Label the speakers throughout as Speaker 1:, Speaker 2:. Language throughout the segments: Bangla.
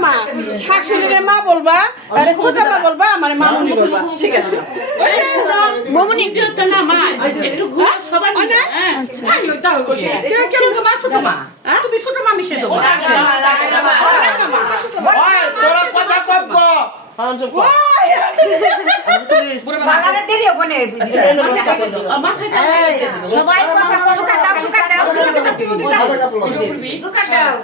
Speaker 1: মা শাশুড়িরে মা বলবা আরে ছোট মা বলবা আমার মামুনি বলবা। ঠিক আছে?
Speaker 2: মমনি তো না মা একটু ঘুরে সবার মিলে হ্যাঁ।
Speaker 1: কেউ কেউ মা ছোট মা? তুমি ছোট মা মিশে
Speaker 3: তোরা কথা কম কো
Speaker 4: সবাই কথা দাও দাও দাও।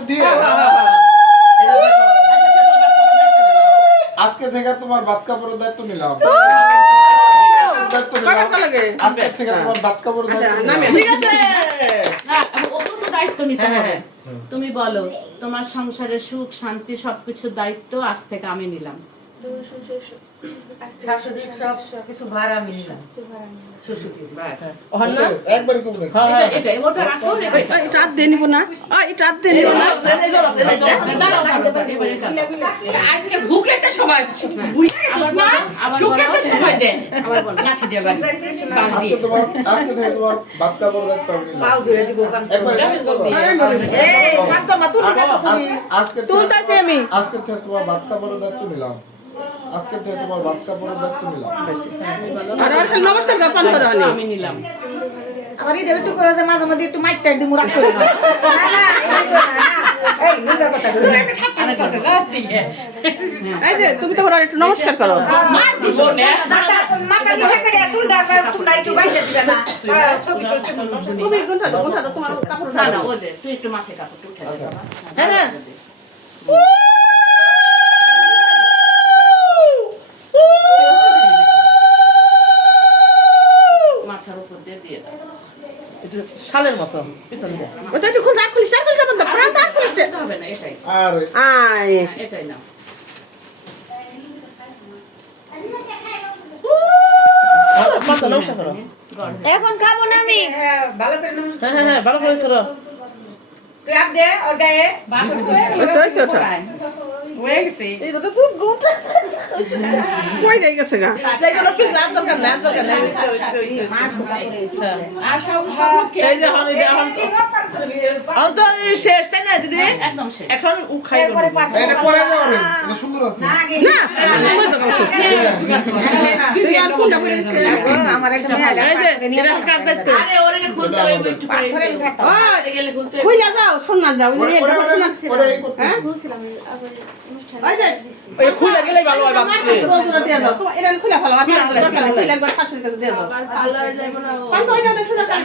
Speaker 4: দিদি
Speaker 3: ওর- ওর হাতে দিয়ে আজকে থেকে তোমার বাত কাপড়ের দায়িত্ব নিলাম? আজকে থেকে তোমার বাত কাপড়ের দায়িত্ব নিলাম।
Speaker 1: ঠিক আছে!
Speaker 2: না ওকে তো দায়িত্ব নিতে হবে। তুমি বলো তোমার সংসারের সুখ শান্তি সবকিছুর দায়িত্ব আজ থেকে আমি নিলাম।
Speaker 4: নিলাম।
Speaker 5: আজকে সবাই
Speaker 2: আবার বলো, আবার
Speaker 5: শুকলেতে
Speaker 2: বলো।
Speaker 5: সবাই দেন
Speaker 2: আবার বলো।
Speaker 5: লাঠি দিয়ে বাড়ি।
Speaker 3: আজকে তোমার আজকে থেকে তোমার বাত আজকে থেকে- তোমার বাত কাপড়ের দায়িত্ব নিলাম
Speaker 1: আর নমস্কার করে
Speaker 2: আমি নিলাম।
Speaker 4: আমার এটা একটু কয়ে যে মাঝে মাঝে একটু মাইট টাইট দিমু রাখ করে না
Speaker 1: তুমি তো একটু নমস্কার করো।
Speaker 4: তুলতে
Speaker 1: তুমি কোনটা কোনটা তোমার কাপড়
Speaker 2: না
Speaker 1: না
Speaker 2: না ও দে তুই একটু মাথায় কাপড় উঠে দে
Speaker 3: আচ্ছা।
Speaker 2: বাবা।
Speaker 1: হ্যাঁ, হ্যাঁ।
Speaker 2: মাথার উপর দিয়ে দিয়ে দাও
Speaker 6: শালের মতো পিছন দিয়ে
Speaker 1: ওটা একটু খুলে আর খুলিস আর খুলিস আর খুলিস
Speaker 2: হবে না এটাই।
Speaker 3: আর
Speaker 1: আয়।
Speaker 2: হ্যাঁ, এটাই
Speaker 6: করো?
Speaker 4: এখন খাব না আমি। হ্যাঁ ভালো করে
Speaker 6: হ্যাঁ হ্যাঁ হ্যাঁ ভালো করে করো।
Speaker 4: তুই আপ দে ওর গায়ে।
Speaker 5: হয়ে গেছে
Speaker 6: এই তো খুব গুড।
Speaker 1: কই যাই গেছে গা?
Speaker 6: যেগুলো পিস লাভ দরকার না দরকার নাই।
Speaker 5: আর
Speaker 6: এই যে হন এই হন। হন শেষ তাই না দিদি? এখন উ খাই
Speaker 4: পরে
Speaker 3: এটা পরে দাও এটা সুন্দর আছে।
Speaker 4: না আগে
Speaker 1: না কই তো কাউ তুই আর কোনটা বলে
Speaker 4: আমার একটা মেয়ে
Speaker 6: এই যে এটা কার দায়িত্ব?
Speaker 5: আরে ওরে খুলতে হবে একটু পরে
Speaker 4: ধরে আমি ছাড়তাম
Speaker 5: গেলে খুলতে হবে।
Speaker 1: কই যাও শোনা দাও ওই এটা
Speaker 3: ওরে
Speaker 1: শোনা
Speaker 3: ওরে এই করতে
Speaker 1: হ্যাঁ? ওই যে
Speaker 6: ওই খুলে গেলেই ভালো হয় বাপরে
Speaker 1: রোজুরা দিয়ে দাও তোমার এটা খুলে ফেলো আর খুলে একবার শাশুড়ির কাছে দিয়ে দাও
Speaker 5: আল্লাহ যাইবো না ও।
Speaker 1: ওইটা দিয়ে শোনা